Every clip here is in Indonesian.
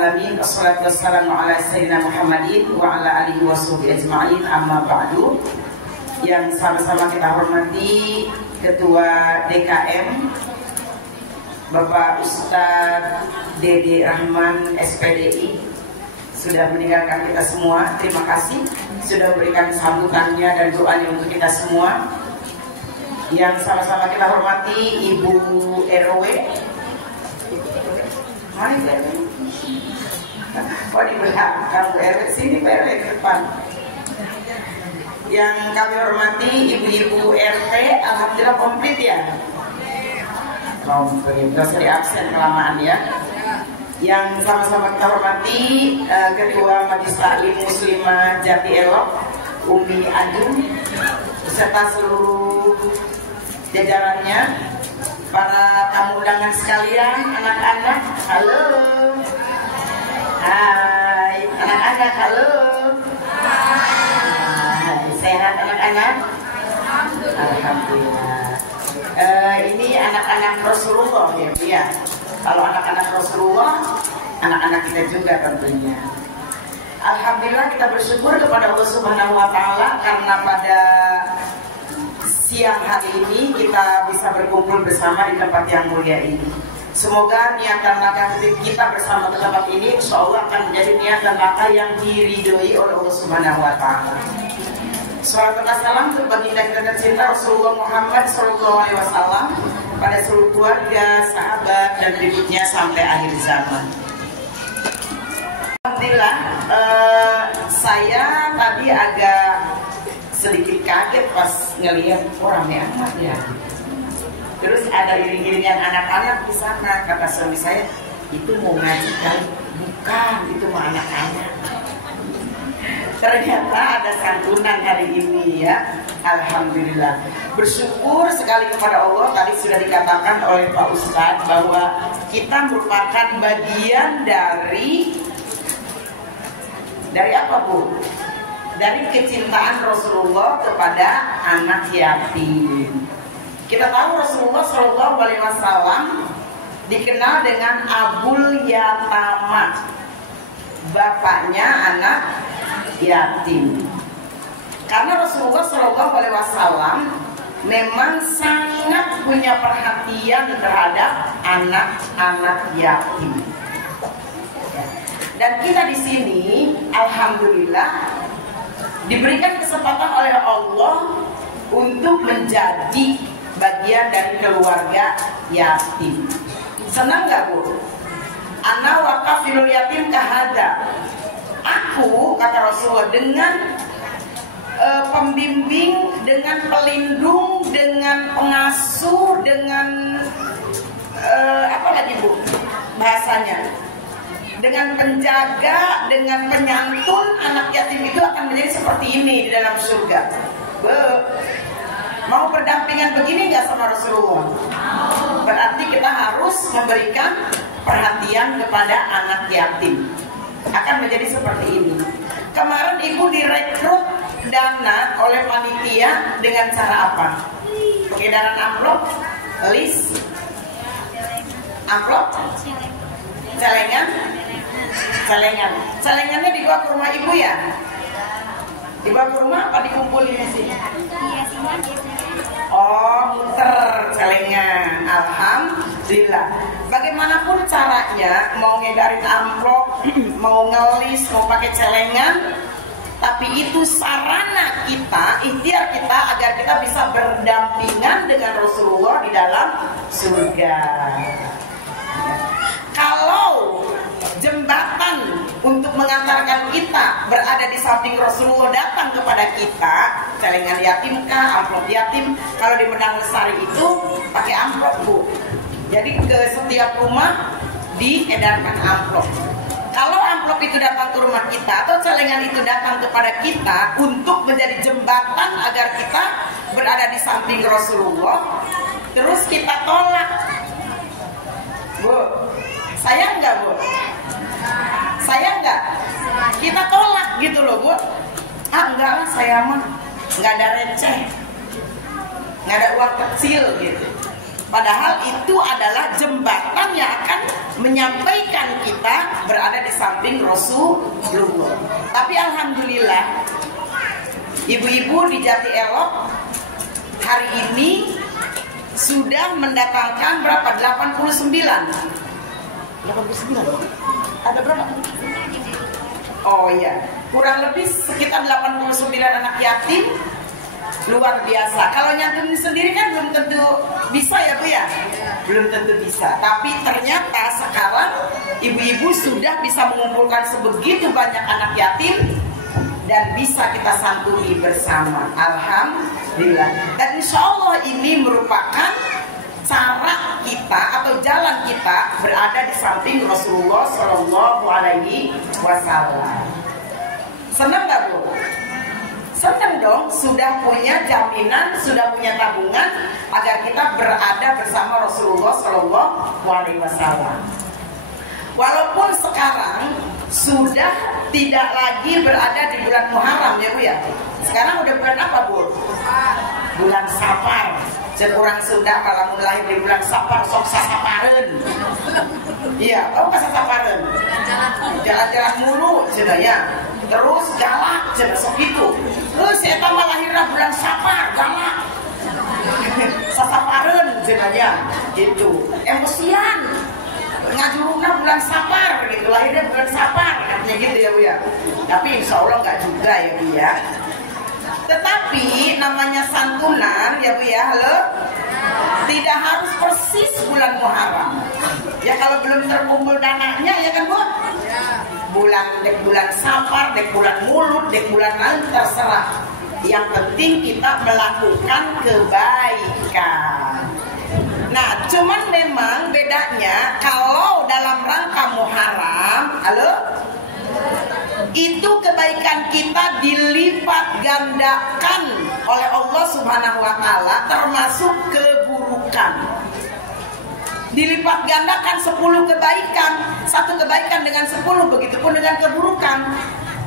alamin. Wassalatu wassalamu ala sayyidina Muhammadin wa ala alihi washabihi ajma'in. Amma ba'du. Yang sama-sama kita hormati Ketua DKM Bapak Ustadz Dede Rahman SPDI sudah meninggalkan kita semua. Terima kasih sudah memberikan sambutannya dan doanya untuk kita semua. Yang sama-sama kita hormati Ibu RW. Mana Ibu RW? Oh di belakang Bu RW, sini Bu RW ke depan. Yang kami hormati Ibu-Ibu RT, alhamdulillah komplit ya. Komplit, gak usah di absen kelamaan ya. Yang sama-sama kita hormati Ketua Majelis Taklim Muslimah Jati Elok Umi Ajung beserta seluruh jajarannya, para tamu undangan sekalian, anak-anak, halo. Hai, anak-anak, halo. Hai, sehat anak-anak? Alhamdulillah. Ini anak-anak Rasulullah ya. Kalau anak-anak Rasulullah, anak-anak kita juga tentunya. Alhamdulillah kita bersyukur kepada Allah Subhanahu wa Ta'ala karena pada siang hari ini kita bisa berkumpul bersama di tempat yang mulia ini. Semoga niat dan langkah kita bersama di tempat ini insya Allah akan menjadi niat dan langkah yang diridhoi oleh Allah Subhanahu wa Ta'ala. Salawat dan salam untuk baginda kita tercinta Rasulullah Muhammad SAW pada seluruh keluarga, sahabat dan berikutnya sampai akhir zaman. Alhamdulillah, saya tadi agak sedikit kaget pas ngelihat rame amat ya. Terus ada iring-iringan anak-anak di sana. Kata suami saya, itu mau ngaji kali? Bukan, itu mau anak-anak. Ternyata ada santunan hari ini ya. Alhamdulillah. Bersyukur sekali kepada Allah. Tadi sudah dikatakan oleh Pak Ustadz bahwa kita merupakan bagian dari apa Bu? Dari kecintaan Rasulullah kepada anak yatim. Kita tahu Rasulullah SAW dikenal dengan Abul Yatama, bapaknya anak yatim. Karena Rasulullah SAW memang sangat punya perhatian terhadap anak-anak yatim. Dan kita di sini, alhamdulillah, diberikan kesempatan oleh Allah untuk menjadi bagian dari keluarga yatim. Senang gak Bu? Ana wakafilul yatim kahada. Aku, kata Rasulullah, dengan pembimbing, dengan pelindung, dengan pengasuh, dengan apa lagi Bu bahasanya? Dengan penjaga, dengan penyantun anak yatim itu akan menjadi seperti ini di dalam surga. Mau berdampingan begini nggak sama Rasulullah? Berarti kita harus memberikan perhatian kepada anak yatim. Akan menjadi seperti ini. Kemarin ibu direkrut dana oleh panitia dengan cara apa? Pengedaran amplop, list, amplop, celengannya dibawa ke rumah ibu ya? Dibawa ke rumah apa dikumpulin di sini? Oh, muter celengan. Alhamdulillah. Bagaimanapun caranya, mau ngedarin amplop, mau ngelis, mau pakai celengan, tapi itu sarana kita, ikhtiar kita agar kita bisa berdampingan dengan Rasulullah di dalam surga. Kalau jembatan untuk mengantarkan kita berada di samping Rasulullah datang kepada kita, celengan yatim kah, amplop yatim. Kalau di Menang Lestari itu pakai amplop Bu. Jadi ke setiap rumah diedarkan amplop. Kalau amplop itu datang ke rumah kita atau celengan itu datang kepada kita untuk menjadi jembatan agar kita berada di samping Rasulullah, terus kita tolak, Bu, sayang nggak Bu? Sayang nggak? Kita tolak gitu loh Bu. Enggak lah, saya mah nggak ada receh, nggak ada uang kecil gitu. Padahal itu adalah jembatan yang akan menyampaikan kita berada di samping Rasulullah. Tapi alhamdulillah, ibu-ibu di Jati Elok hari ini sudah mendatangkan berapa? 89. Ada berapa? Oh iya, kurang lebih sekitar 89 anak yatim. Luar biasa. Kalau nyantumin sendiri kan belum tentu bisa ya Bu ya? Belum tentu bisa. Tapi ternyata sekarang ibu-ibu sudah bisa mengumpulkan sebegitu banyak anak yatim dan bisa kita santuni bersama. Alhamdulillah. Dan insya Allah ini merupakan cara kita atau jalan kita berada di samping Rasulullah Shallallahu Alaihi Wasallam. Senang nggak Bu? Senang dong, sudah punya jaminan, sudah punya tabungan agar kita berada bersama Rasulullah Shallallahu Alaihi Wasallam. Walaupun sekarang sudah tidak lagi berada di bulan Muharram ya Bu ya. Sekarang udah bulan apa Bu? Bulan Safar. Orang Sunda kalau mulai di bulan Safar sok sasapareun. Iya, tahu apa sasapareun? Jalan-jalan mulu cenah ya. Terus galak cenah sok itu. Terus eta mah lahirna bulan Safar, galak. Sasapareun cenah ya. Gitu. Emosian. Ngajuruna bulan Safar gitu, lahirnya bulan Safar katanya gitu ya Bu ya. Tapi insya Allah enggak juga ya Bu ya. Tetapi namanya santunan ya Bu ya, halo? Tidak harus persis bulan Muharram. Ya kalau belum terkumpul dananya ya kan Bu? Bulan Safar, dek bulan Mulut, dek bulan lain terserah. Yang penting kita melakukan kebaikan. Nah, cuman memang bedanya kalau dalam rangka Muharram, halo? Itu kebaikan kita dilipat gandakan oleh Allah Subhanahu wa Ta'ala, termasuk keburukan. Dilipat gandakan 10 kebaikan, 1 kebaikan dengan 10, begitupun dengan keburukan.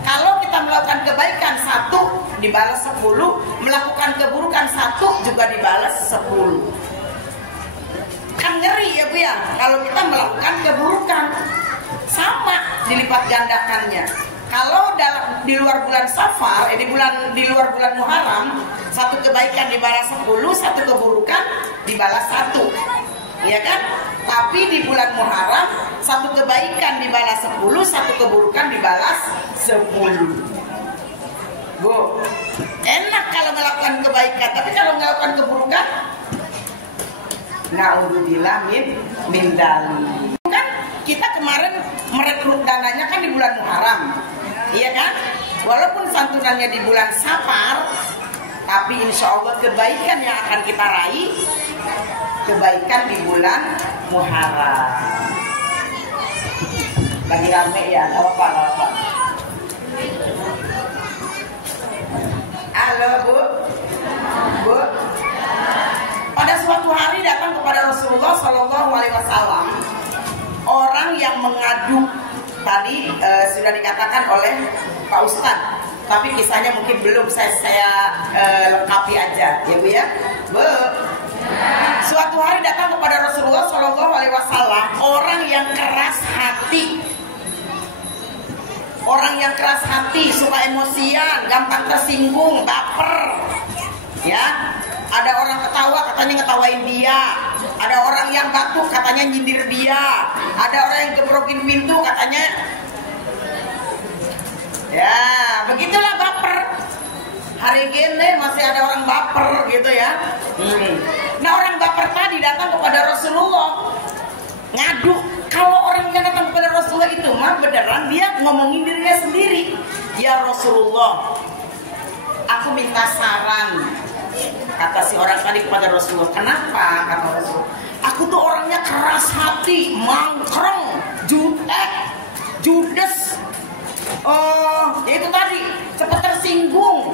Kalau kita melakukan kebaikan 1 dibalas 10, melakukan keburukan 1 juga dibalas 10. Kan ngeri ya Bu ya, kalau kita melakukan keburukan sama dilipat gandakannya. Kalau di luar bulan Safar, di luar bulan Muharram, 1 kebaikan dibalas 10, 1 keburukan dibalas 1, ya kan? Tapi di bulan Muharram 1 kebaikan dibalas 10, 1 keburukan dibalas 10. Bu, enak kalau melakukan kebaikan, tapi kalau melakukan keburukan, na'udzubillah min dzalik. Kan kita kemarin merekrut dananya kan di bulan Muharram, iya kan? Walaupun santunannya di bulan Safar, tapi insya Allah kebaikan yang akan kita raih, kebaikan di bulan Muharram. Lagi rame ya, apa-apa. Halo Bu, Bu. Pada suatu hari datang kepada Rasulullah Shallallahu Alaihi Wasallam orang yang mengadu, tadi sudah dikatakan oleh Pak Ustadz, tapi kisahnya mungkin belum saya lengkapi aja ya Bu ya. Bu, suatu hari datang kepada Rasulullah Shallallahu Alaihi Wasallam orang yang keras hati. Orang yang keras hati, suka emosian, gampang tersinggung, baper, ya. Ada orang ketawa katanya ngetawain dia, ada orang yang batuk katanya nyindir dia, ada orang yang gebrokin pintu katanya, ya begitulah baper. Hari gini masih ada orang baper gitu ya. Nah orang baper tadi datang kepada Rasulullah ngadu. Kalau orang yang datang kepada Rasulullah itu mah beneran dia ngomongin dirinya sendiri. Ya Rasulullah, aku minta saran. Kata si orang tadi kepada Rasulullah. Kenapa? Kata Rasulullah, aku tuh orangnya keras hati, mangkrong, jutek, judes. Itu tadi cepat tersinggung,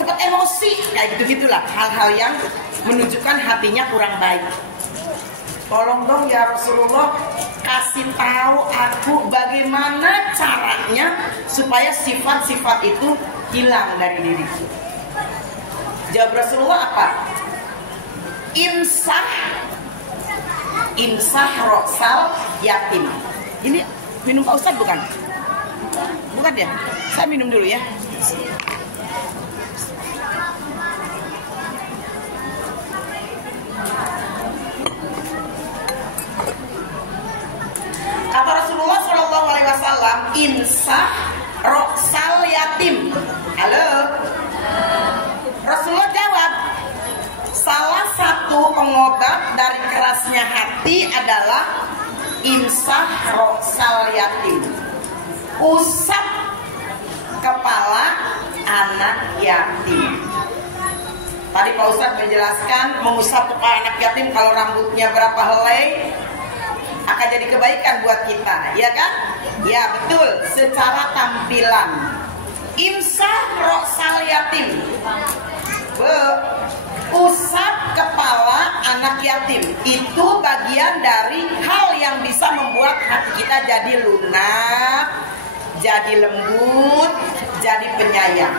cepat emosi, kayak gitu-gitulah. Hal-hal yang menunjukkan hatinya kurang baik. Tolong dong ya Rasulullah, kasih tahu aku bagaimana caranya supaya sifat-sifat itu hilang dari diriku. Jawab Rasulullah apa? imsah roksal yatim. Ini minum Pak Ustadz bukan? Bukan ya? Saya minum dulu ya. Kata Rasulullah Shallallahu Alaihi Wasallam, imsah roksal yatim. Halo. Rasulullah jawab, salah satu pengobat dari kerasnya hati adalah imsah roksal yatim. Usap kepala anak yatim. Tadi Pak Ustadz menjelaskan mengusap kepala anak yatim kalau rambutnya berapa helai akan jadi kebaikan buat kita, ya kan? Ya betul, secara tampilan. Imsah roksal yatim. Usap kepala anak yatim itu bagian dari hal yang bisa membuat hati kita jadi lunak, jadi lembut, jadi penyayang.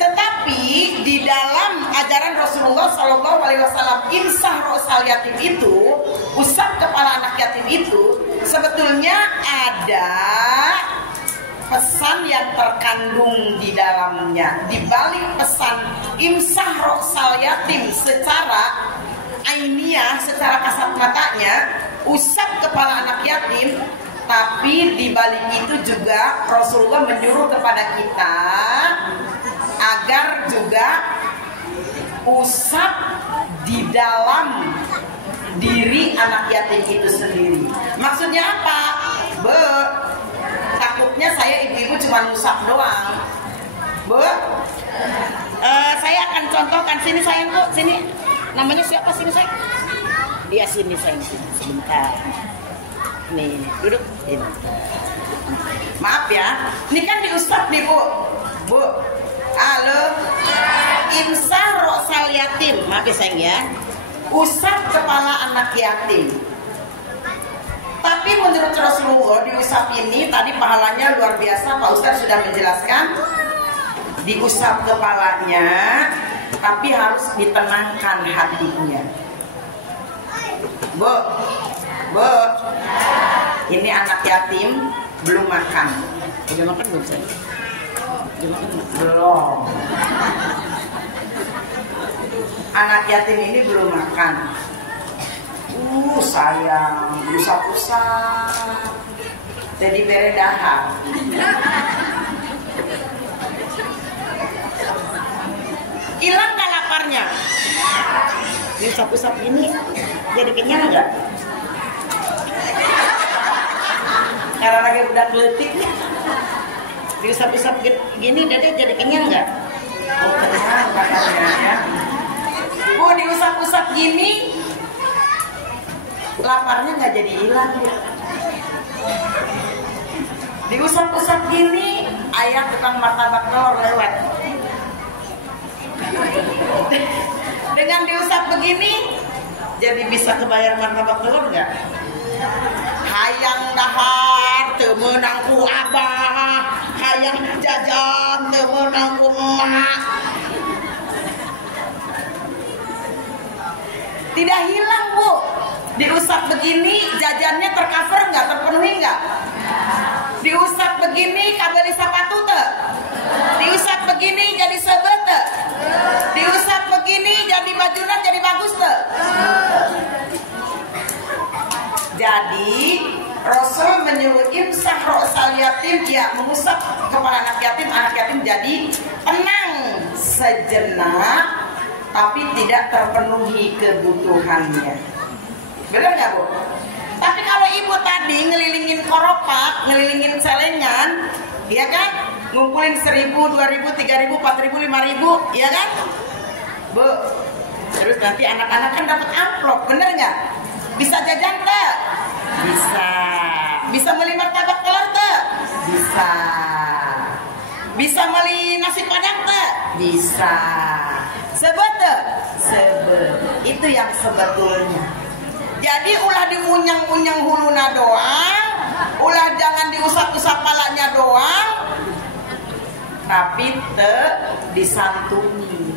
Tetapi di dalam ajaran Rasulullah Shallallahu Alaihi Wasallam, imsah roksal yatim itu, usap kepala anak yatim itu, sebetulnya ada pesan yang terkandung di dalamnya. Di balik pesan imsah roksal yatim secara ainiyah, secara kasat matanya, usap kepala anak yatim, tapi di balik itu juga Rasulullah menyuruh kepada kita agar juga usap di dalam diri anak yatim itu sendiri. Maksudnya apa? Takutnya saya ibu-ibu cuma usap doang. Saya akan contohkan. Sini sayang kok, sini. Namanya siapa sini sayang? Dia sini sayang, sini sebentar. Nih, duduk. Ini. Maaf ya, ini kan diusap nih Bu. Halo. Imsah roksal yatim. Maaf ya sayang ya. Usap kepala anak yatim. Tapi menurut Rasulullah diusap ini tadi pahalanya luar biasa. Pak Ustadz sudah menjelaskan. Diusap kepalanya, tapi harus ditenangkan hatinya. Bu, ini anak yatim belum makan. Udah makan belum sayang? Belum. Anak yatim ini belum makan. Sayang, usap-usap. Jadi beredahar. Hilang gak laparnya? Diusap-usap ini jadi kenyang gak? Karena lagi udah letik. Diusap-usap gini Dede jadi kenyang gak? Oh kenyang katanya ya. Oh diusap-usap gini laparnya nggak jadi hilang ya. Diusap-usap gini ayah tukang martabak telur lewat. Dengan diusap begini jadi bisa kebayar martabak telur nggak? Hayang dahar temenang ku abah, hayang jajan temenang ku emak. Tidak hilang Bu. Diusap begini jajannya tercover nggak, terpenuhi nggak? Diusap begini kabeli sepatu te? Diusap begini jadi sebet te? Diusap begini jadi bajunan jadi bagus te? Jadi Rasul menyuruh imsah roksal yatim, ya mengusap kepala anak yatim jadi tenang sejenak, tapi tidak terpenuhi kebutuhannya. Benar nggak Bu? Tapi kalau ibu tadi ngelilingin koropak, ngelilingin celengan, ya kan? Ngumpulin 1.000, 2.000, 3.000, 4.000, 5.000, ya kan? Bu, terus nanti anak-anak kan dapat amplop, bener nggak? Bisa jajan tak? Bisa. Bisa beli martabak telur tak? Bisa. Bisa beli nasi padang tak? Bisa. Sebet tak? Sebet. Itu yang sebetulnya. Jadi ulah diunyang-unyang huluna doang, ulah jangan diusap-usap palanya doang, tapi disantuni.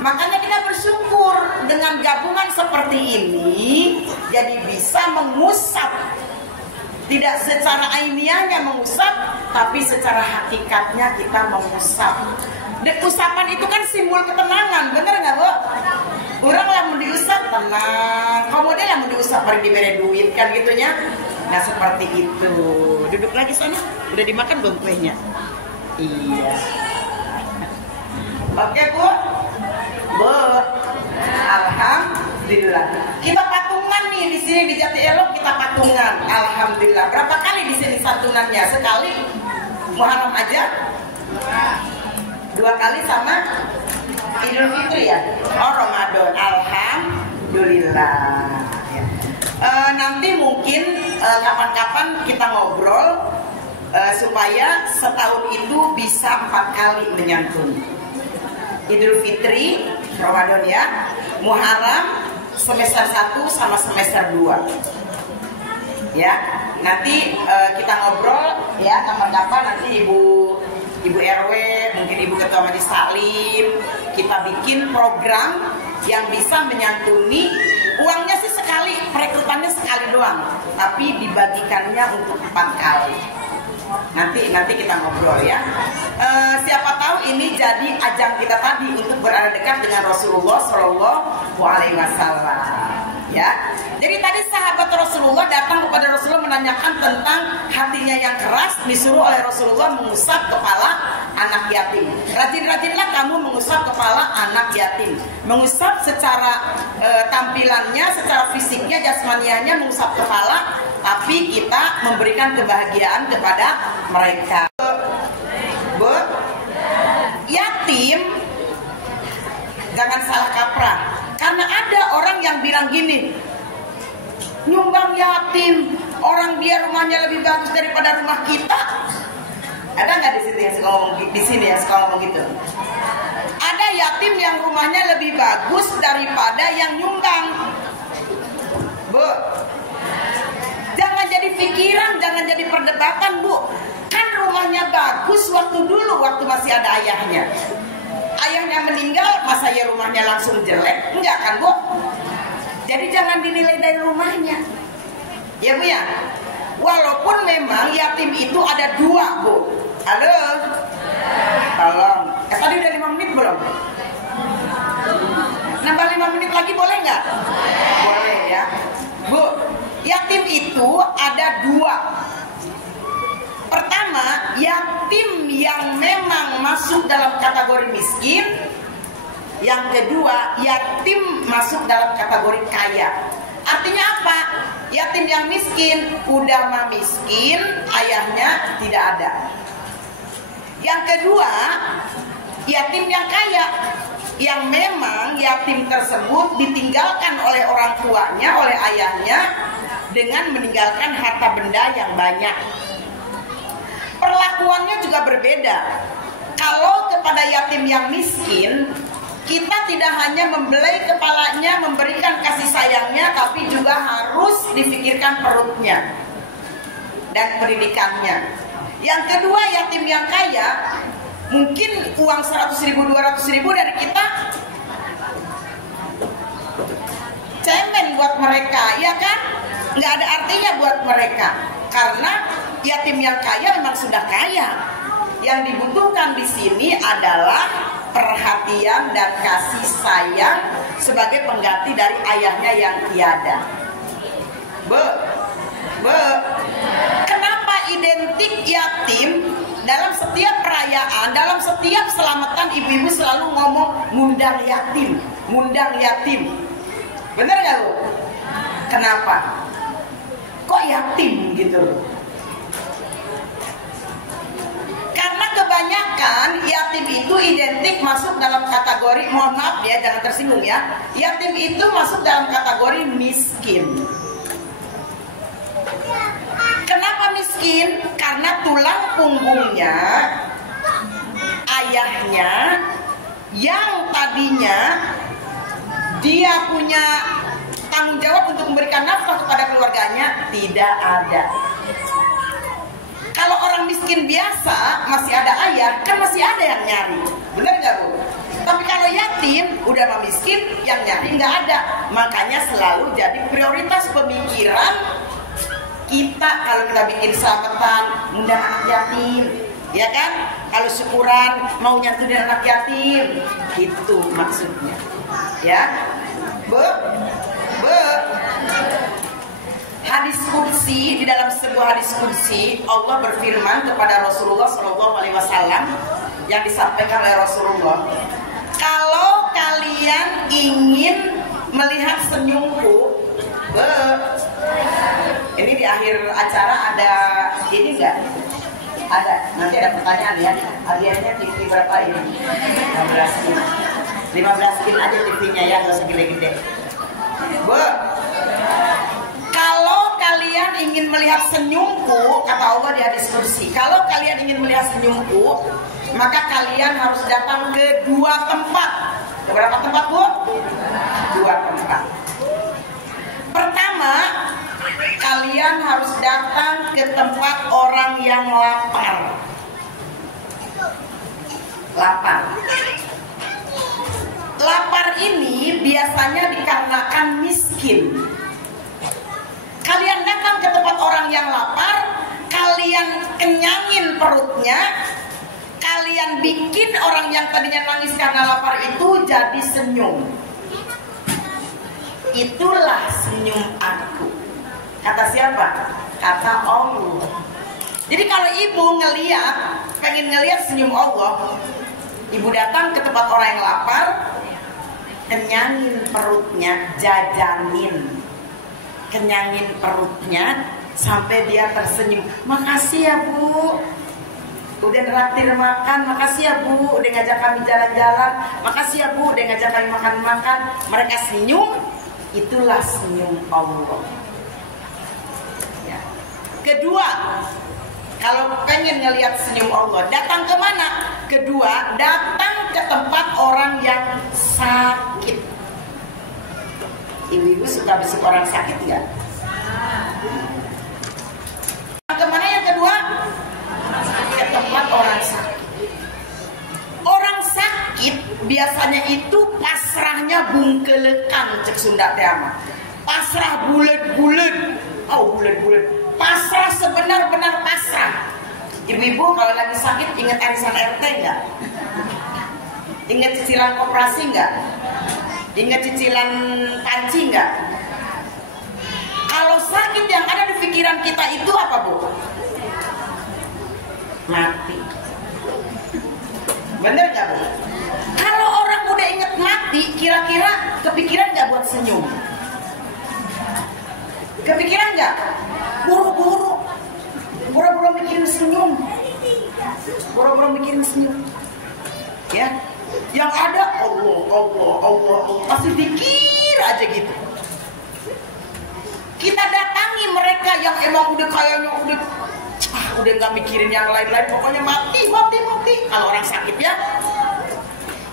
Makanya kita bersyukur dengan gabungan seperti ini, jadi bisa mengusap. Tidak secara ainiahnya mengusap, tapi secara hakikatnya kita mengusap. Usapan itu kan simbol ketenangan, bener nggak Bu? Orang lah mau diusap tenang, kemudian lah mau diusap baru diberi duit kan gitunya. Nah seperti itu. Duduk lagi sana, udah dimakan belum kuenya? Iya. Oke Bu, Bu, alhamdulillah. Kita patungan nih di sini di Jati Elok, kita patungan. Alhamdulillah. Berapa kali di sini santunannya? Sekali? Muharram aja? 2 kali sama Idul Fitri ya? Oh Ramadan. Alhamdulillah. Ya. Nanti mungkin kapan-kapan kita ngobrol supaya setahun itu bisa 4 kali menyantun. Idul Fitri, Ramadan ya, Muharram, semester 1 sama semester 2. Ya, nanti kita ngobrol ya kapan-kapan nanti Ibu RW, mungkin Ibu Ketua Majelis Taklim, kita bikin program yang bisa menyantuni. Uangnya sih sekali, perekrutannya sekali doang, tapi dibagikannya untuk 4 kali. Nanti kita ngobrol ya. Siapa tahu ini jadi ajang kita tadi untuk berada dekat dengan Rasulullah Shallallahu Alaihi Wasallam. Ya. Jadi tadi sahabat Rasulullah datang kepada Rasulullah menanyakan tentang hatinya yang keras, disuruh oleh Rasulullah mengusap kepala anak yatim. Rajin-rajinlah kamu mengusap kepala anak yatim. Mengusap secara tampilannya, secara fisiknya, jasmanianya mengusap kepala, tapi kita memberikan kebahagiaan kepada mereka. Bu, yatim jangan salah kaprah. Karena ada orang yang bilang gini, nyumbang yatim, orang dia rumahnya lebih bagus daripada rumah kita. Ada nggak di sini yang suka ngomong, di sini yang suka ngomong gitu? Ada yatim yang rumahnya lebih bagus daripada yang nyumbang. Bu, jangan jadi pikiran, jangan jadi perdebatan Bu. Kan rumahnya bagus waktu dulu, waktu masih ada ayahnya. Ayahnya meninggal, masa ya rumahnya langsung jelek? Enggak kan Bu? Jadi jangan dinilai dari rumahnya. Ya Bu ya. Walaupun memang yatim itu ada 2 Bu. Halo. Tolong. Tadi udah 5 menit belum? Nambah 5 menit lagi boleh nggak? Boleh ya. Bu, yatim itu ada 2. Pertama, yatim yang memang masuk dalam kategori miskin. Yang kedua, yatim masuk dalam kategori kaya. Artinya apa? Yatim yang miskin, udah mah miskin, ayahnya tidak ada. Yang kedua, yatim yang kaya, yang memang yatim tersebut ditinggalkan oleh orang tuanya, oleh ayahnya, dengan meninggalkan harta benda yang banyak. Perlakuannya juga berbeda. Kalau kepada yatim yang miskin, kita tidak hanya membelai kepalanya, memberikan kasih sayangnya, tapi juga harus difikirkan perutnya dan pendidikannya. Yang kedua, yatim yang kaya, mungkin uang 100.000, 200.000 dari kita cemen buat mereka, ya kan? Nggak ada artinya buat mereka. Karena yatim yang kaya memang sudah kaya. Yang dibutuhkan di sini adalah perhatian dan kasih sayang sebagai pengganti dari ayahnya yang tiada. Bu, kenapa identik yatim? Dalam setiap perayaan, dalam setiap selamatan, ibu-ibu selalu ngomong ngundang yatim, ngundang yatim. Bener nggak Bu? Kenapa? Kok yatim gitu? Karena kebanyakan yatim itu identik masuk dalam kategori, mohon maaf ya, jangan tersinggung ya, yatim itu masuk dalam kategori miskin. Kenapa miskin? Karena tulang punggungnya ayahnya yang tadinya dia punya tanggung jawab untuk memberikan nafkah kepada keluarganya tidak ada. Kalau orang miskin biasa masih ada ayah, kan masih ada yang nyari, bener nggak Bu? Tapi kalau yatim yatim, udah mah miskin, yang nyari nggak ada. Makanya selalu jadi prioritas pemikiran kita kalau kita bikin selamatan, undang anak yatim, ya kan? Kalau syukuran mau nyantunin anak yatim, itu maksudnya, ya. Hadis qudsi, di dalam sebuah hadis qudsi Allah berfirman kepada Rasulullah SAW yang disampaikan oleh Rasulullah, kalau kalian ingin melihat senyumku, ini di akhir acara ada ini enggak? Ada, nanti ada pertanyaan ya. Hadiahnya TV berapa ini? 15 in. 15 in aja TV-nya ya, nggak usah gede-gede. Kalau kalian ingin melihat senyumku, kata Allah di hadis qudsi, kalau kalian ingin melihat senyumku, maka kalian harus datang ke 2 tempat. Ke berapa tempat, Bu? 2 tempat. Pertama, kalian harus datang ke tempat orang yang lapar. Lapar ini biasanya dikarenakan miskin. Kalian datang ke tempat orang yang lapar, kalian kenyangin perutnya, kalian bikin orang yang tadinya nangis karena lapar itu jadi senyum. Itulah senyum aku. Kata siapa? Kata Allah. Jadi kalau ibu pengen ngeliat senyum Allah, ibu datang ke tempat orang yang lapar, kenyangin perutnya, jajanin, kenyangin perutnya sampai dia tersenyum. Makasih ya Bu, udah nraktir makan. Makasih ya Bu, udah ngajak kami jalan-jalan. Makasih ya Bu, udah ngajak kami makan-makan. Mereka senyum, itulah senyum Allah. Ya. Kedua, kalau pengen ngelihat senyum Allah, datang ke mana? Kedua, datang ke tempat orang yang sakit. Ibu-ibu suka besuk orang sakit nggak? Kemana yang kedua? Ke tempat orang sakit. Orang sakit biasanya itu pasrahnya bungkelekan, cek Sunda teh mah. Pasrah bulet-bulet. Oh, bulet-bulet. Pasrah sebenar-benar pasrah. Ibu-ibu kalau lagi sakit ingat arisan RT nggak? Ingat cicilan koperasi nggak? Ingat cicilan panci nggak? Kalau sakit yang ada di pikiran kita itu apa, Bu? Mati. Bener nggak, Bu? Kalau orang udah inget mati, kira-kira kepikiran nggak buat senyum? Kepikiran nggak? Buru-buru mikirin senyum. Buru-buru mikirin senyum. Ya, yang ada Allah, pasti pikir aja gitu. Kita datangi mereka yang emang udah kayaknya udah nggak mikirin yang lain-lain, pokoknya mati. Kalau orang sakit ya,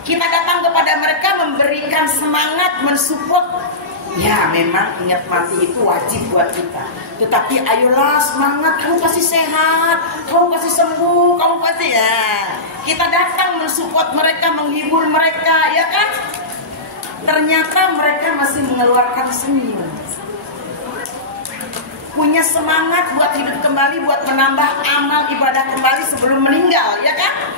kita datang kepada mereka memberikan semangat, mensupport. Ya memang ingat mati itu wajib buat kita. Tetapi ayolah semangat, kamu pasti sehat, kamu pasti sembuh, kamu pasti ya. Kita datang mensupport mereka, menghibur mereka, ya kan? Ternyata mereka masih mengeluarkan senyum. Punya semangat buat hidup kembali, buat menambah amal ibadah kembali sebelum meninggal, ya kan?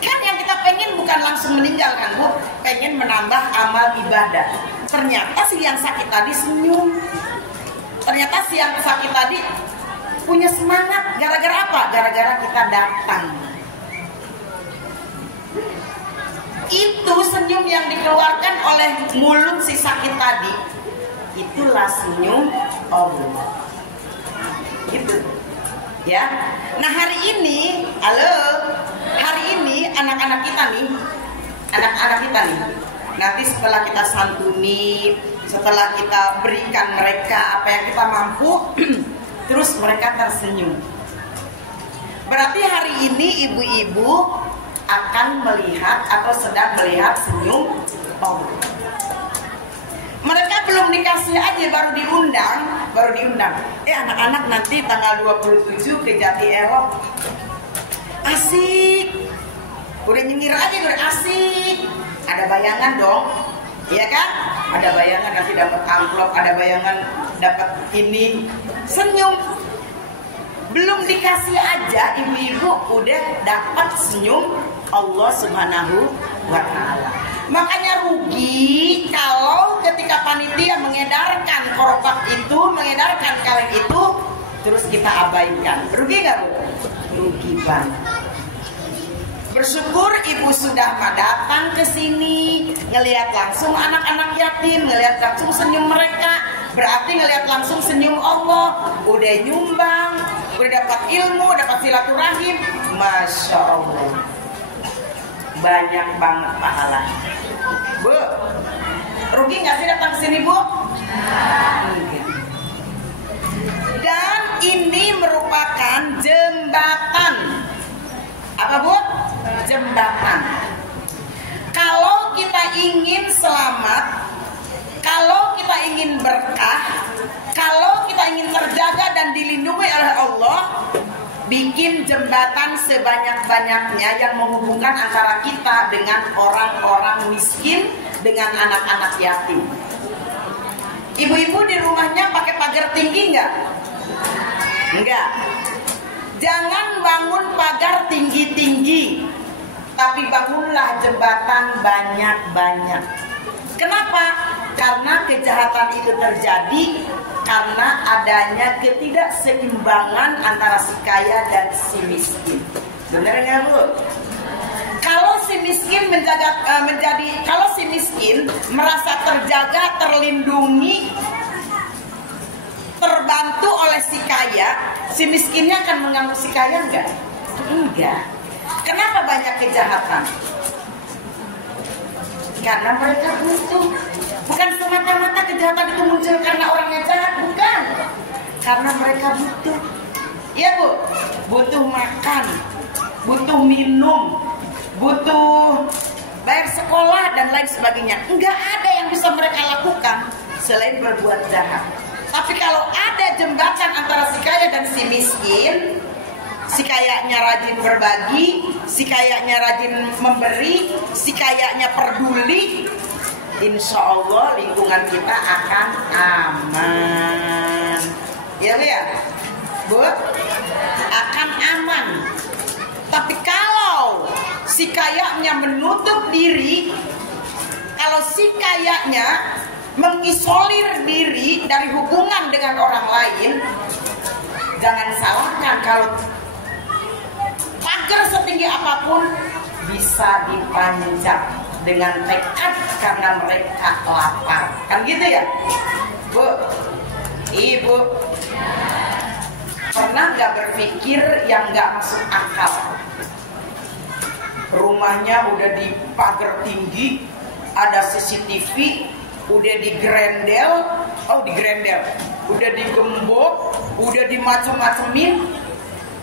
Kan yang kita pengen bukan langsung meninggal kan, Bu? Pengen menambah amal ibadah. Ternyata si yang sakit tadi senyum. Ternyata si yang sakit tadi punya semangat. Gara-gara apa? Gara-gara kita datang. Itu senyum yang dikeluarkan oleh mulut si sakit tadi, itulah senyum Allah. Gitu. Ya. Nah hari ini, hari ini anak-anak kita nih, nanti setelah kita santuni, setelah kita berikan mereka apa yang kita mampu, terus mereka tersenyum. Berarti hari ini ibu-ibu akan melihat atau sedang melihat senyum Allah. Mereka belum dikasih aja, baru diundang. Anak-anak nanti tanggal 27 ke Jati Elok. Asik. Udah nyengir aja, udah asik. Ada bayangan dong, iya kan? Ada bayangan nanti dapat amplop, ada bayangan dapat ini. Senyum. Belum dikasih aja ibu-ibu udah dapat senyum Allah Subhanahu wa Ta'ala. Makanya rugi kalau ketika panitia mengedarkan korban itu, mengedarkan kaleng itu, terus kita abaikan. Rugi nggak, Bu? Rugi banget. Bersyukur ibu sudah datang ke sini, ngelihat langsung anak-anak yatim, ngelihat langsung senyum mereka. Berarti ngelihat langsung senyum Allah. Udah nyumbang, udah dapat ilmu, dapat silaturahim. Masya Allah, banyak banget pahalanya. Bu, rugi nggak sih datang ke sini, Bu? Dan ini merupakan jembatan. Apa, Bu? Jembatan. Kalau kita ingin selamat, kalau kita ingin berkah, kalau kita ingin terjaga dan dilindungi oleh Allah, bikin jembatan sebanyak-banyaknya yang menghubungkan antara kita dengan orang-orang miskin, dengan anak-anak yatim. Ibu-ibu di rumahnya pakai pagar tinggi nggak? Enggak. Jangan bangun pagar tinggi-tinggi, tapi bangunlah jembatan banyak-banyak. Kenapa? Karena kejahatan itu terjadi karena adanya ketidakseimbangan antara si kaya dan si miskin. Benar nggak, Bu? Kalau si miskin kalau si miskin merasa terjaga, terlindungi, terbantu oleh si kaya, si miskinnya akan mengganggu si kaya enggak? Enggak. Kenapa banyak kejahatan? Karena mereka butuh. Bukan semata-mata kejahatan itu muncul karena orangnya jahat, bukan. Karena mereka butuh. Iya, Bu, butuh makan, butuh minum, butuh bayar sekolah dan lain sebagainya. Enggak ada yang bisa mereka lakukan selain berbuat jahat. Tapi kalau ada jembatan antara si kaya dan si miskin, si kayanya rajin berbagi, si kayanya rajin memberi, si kayanya peduli, insya Allah lingkungan kita akan aman. Ya, Bu, ya? Bu, akan aman. Tapi kalau si kayanya menutup diri, kalau si kayanya mengisolir diri dari hubungan dengan orang lain, jangan salahkan kalau pagar setinggi apapun bisa dipanjat dengan tekad karena mereka lapar. Kan gitu ya, Bu? Ibu pernah gak berpikir yang gak masuk akal? Rumahnya udah dipagar tinggi, ada CCTV, udah digrendel, udah digembok, udah dimacem-macemin,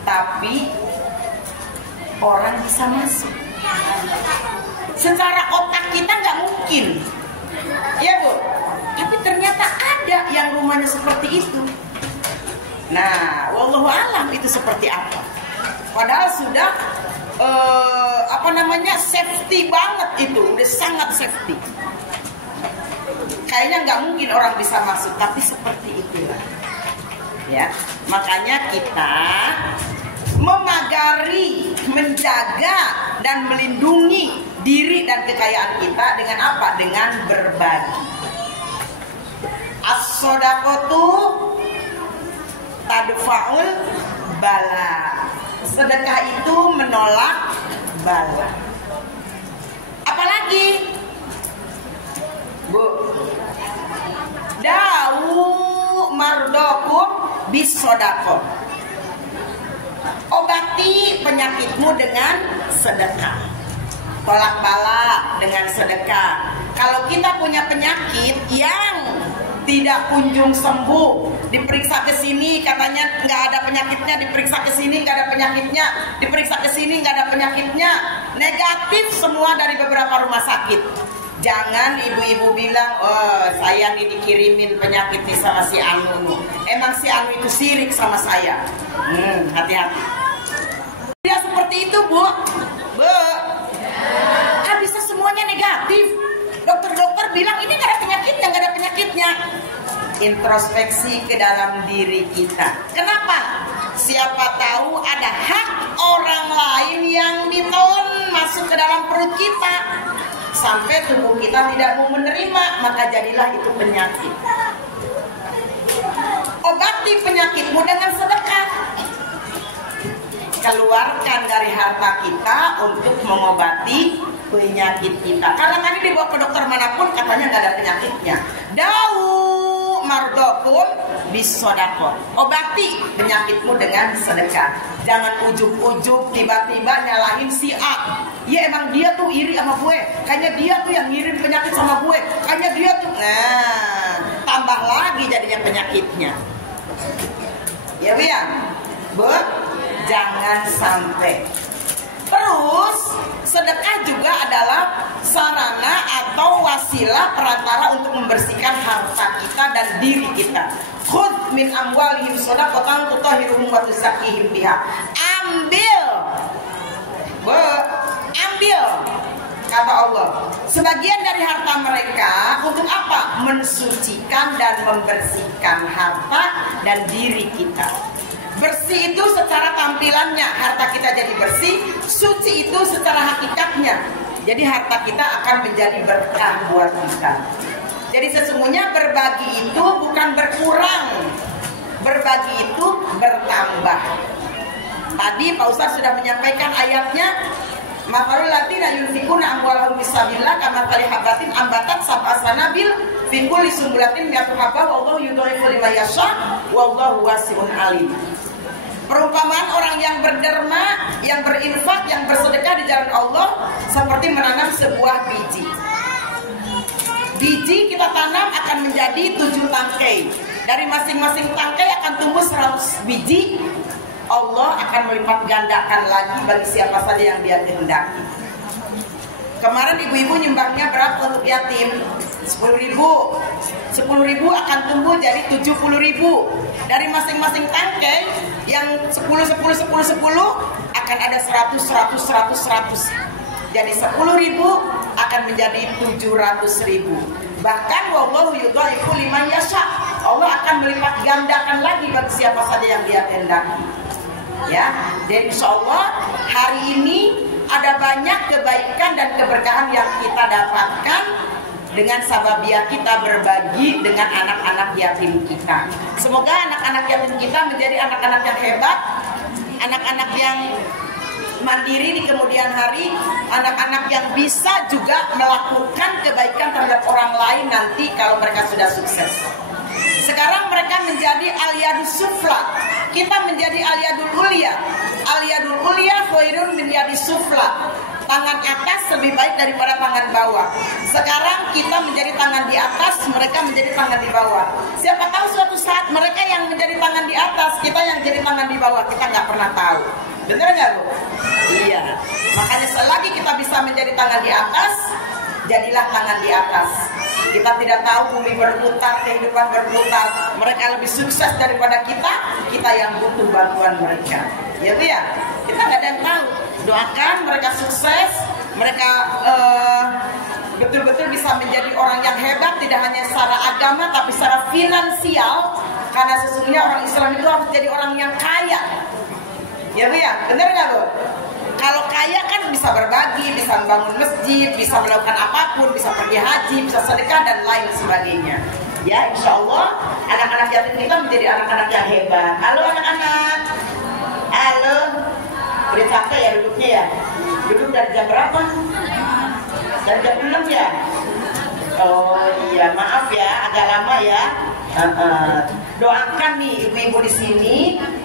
tapi orang bisa masuk. Secara otak kita nggak mungkin, ya, Bu. Tapi ternyata ada yang rumahnya seperti itu. Nah, wallahu alam itu seperti apa? Padahal sudah safety banget itu, udah sangat safety. Kayaknya nggak mungkin orang bisa masuk, tapi seperti itulah. Ya, makanya kita memagari, menjaga dan melindungi diri dan kekayaan kita dengan apa? Dengan berbagi. As-shadaqatu tadfa'ul bala. Sedekah itu menolak bala. Apalagi, Bu, dawu mardokum bis-shadaqah. Obati penyakitmu dengan sedekah. Tolak bala dengan sedekah. Kalau kita punya penyakit yang tidak kunjung sembuh, diperiksa ke sini katanya nggak ada penyakitnya, diperiksa ke sini nggak ada penyakitnya, diperiksa ke sini nggak ada penyakitnya, negatif semua dari beberapa rumah sakit. Jangan ibu-ibu bilang, oh saya nih dikirimin penyakit nih sama si Anu. Emang si Anu itu sirik sama saya. Hati-hati. Tidak seperti itu, Bu. Bu. Kan bisa semuanya negatif. penyakitnya? Introspeksi ke dalam diri kita. Kenapa? Siapa tahu ada hak orang lain yang ditelan masuk ke dalam perut kita sampai tubuh kita tidak mau menerima, maka jadilah itu penyakit. Obati penyakitmu dengan sedekah. Keluarkan dari harta kita untuk mengobati penyakit kita. Karena tadi dibawa ke dokter manapun katanya nggak ada penyakitnya. Mardokum bisodakon. Obati penyakitmu dengan sedekah. Jangan ujuk-ujuk tiba-tiba nyalahin si A. Ya emang dia tuh iri sama gue. Kayaknya dia tuh yang ngirim penyakit sama gue. Kayaknya dia tuh. Nah, tambah lagi jadinya penyakitnya. Ya biar, Bu, jangan sampai. Terus sedekah juga adalah sarana atau wasilah perantara untuk membersihkan harta kita dan diri kita. Khudh min amwalihim shadaqatan tutahhiruhum wa tuzakkihim biha. Ambil kata Allah sebagian dari harta mereka untuk apa? Mensucikan dan membersihkan harta dan diri kita. Bersih itu secara tampilannya, harta kita jadi bersih. Suci itu secara hakikatnya, jadi harta kita akan menjadi berkah buat kita. Jadi sesungguhnya berbagi itu bukan berkurang, berbagi itu bertambah. Tadi Pak Ustaz sudah menyampaikan ayatnya. Matalul latina yunfikuna amwalahum fisabilillah kamathali habatin ambatat sab'a sanabil fi kulli sumbulatin mi'atu habbah wallahu yudha'ifu liman yasha wallahu wasi'un alim. Perumpamaan orang yang berderma, yang berinfak, yang bersedekah di jalan Allah seperti menanam sebuah biji. Biji kita tanam akan menjadi 7 tangkai. Dari masing-masing tangkai akan tumbuh 100 biji. Allah akan melipat gandakan lagi bagi siapa saja yang dia kehendaki. Kemarin ibu-ibu nyumbangnya berapa untuk yatim? 10.000. 10.000 akan tumbuh jadi 70.000. Dari masing-masing tangkai yang 10 akan ada 100. Jadi 10.000 akan menjadi 700.000. Bahkan wallahu yudha'ifu liman yasha. Allah akan melipat gandakan lagi bagi siapa saja yang dia kehendaki. Ya, dan insyaallah hari ini ada banyak kebaikan dan keberkahan yang kita dapatkan dengan sababiah kita berbagi dengan anak-anak yatim kita. Semoga anak-anak yatim kita menjadi anak-anak yang hebat, anak-anak yang mandiri di kemudian hari, anak-anak yang bisa juga melakukan kebaikan terhadap orang lain nanti kalau mereka sudah sukses. Sekarang mereka menjadi al-yadus sufla, kita menjadi al-yadul ulya. Al-yadul ulya khairun min yadis sufla. Tangan atas lebih baik daripada tangan bawah. Sekarang kita menjadi tangan di atas, mereka menjadi tangan di bawah. Siapa tahu suatu saat mereka yang menjadi tangan di atas, kita yang jadi tangan di bawah, kita nggak pernah tahu. Bener nggak, Bu? Iya. Makanya selagi kita bisa menjadi tangan di atas, jadilah tangan di atas. Kita tidak tahu bumi berputar, kehidupan berputar. Mereka lebih sukses daripada kita yang butuh bantuan mereka. Ya Bu ya, kita nggak ada yang tahu. Doakan mereka sukses, mereka betul-betul bisa menjadi orang yang hebat, tidak hanya secara agama tapi secara finansial. Karena sesungguhnya orang Islam itu harus jadi orang yang kaya. Ya Bu ya, benar nggak Bu? Kalau kaya kan bisa berbagi, bisa membangun masjid, bisa melakukan apapun, bisa pergi haji, bisa sedekah dan lain sebagainya. Ya, insya Allah anak-anak yatim kita menjadi anak-anak yang hebat. Halo anak-anak. Halo. Udah capek ya duduknya ya? Duduk dari jam berapa? Dari jam 6 ya? Oh iya, maaf ya, agak lama ya. Doakan nih ibu-ibu di sini,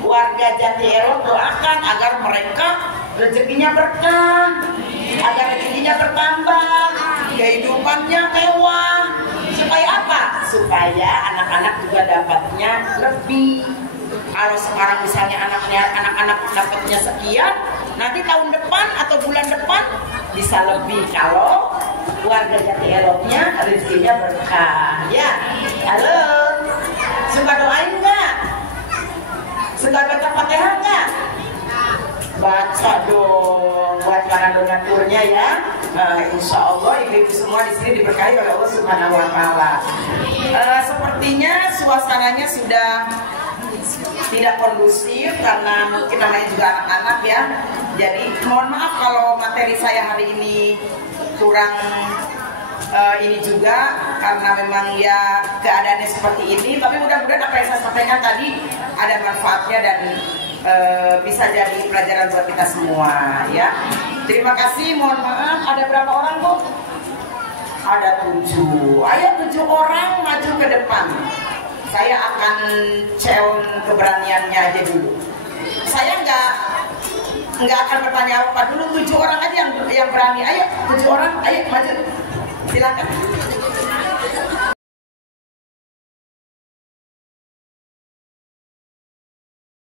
warga Jati Elo, doakan agar mereka rezekinya berkah, agar rezekinya bertambah, kehidupannya mewah. Supaya apa? Supaya anak-anak juga dapatnya lebih. Kalau sekarang misalnya anak-anak dapatnya sekian, nanti tahun depan atau bulan depan bisa lebih. Kalau warga Jati Eloknya rezekinya berkah. Ya, halo. Suka doain nggak? Suka baca Fatihah nggak? Baca dong buat para donaturnya ya. Insya Allah ibu-ibu semua di sini diberkahi oleh Allah Subhanahu Wa Taala. Sepertinya suasananya sudah tidak kondusif karena mungkin namanya juga anak-anak ya. Jadi mohon maaf kalau materi saya hari ini kurang ini juga karena memang ya keadaannya seperti ini. Tapi mudah-mudahan apa yang saya sampaikan tadi ada manfaatnya dan bisa jadi pelajaran buat kita semua ya. Terima kasih. Mohon maaf, ada berapa orang Bu? Ada 7. Ayo 7 orang maju ke depan. Saya akan challenge keberaniannya aja dulu. Saya nggak akan bertanya apa dulu. 7 orang aja yang berani. Ayo 7 orang, ayo maju. Silakan.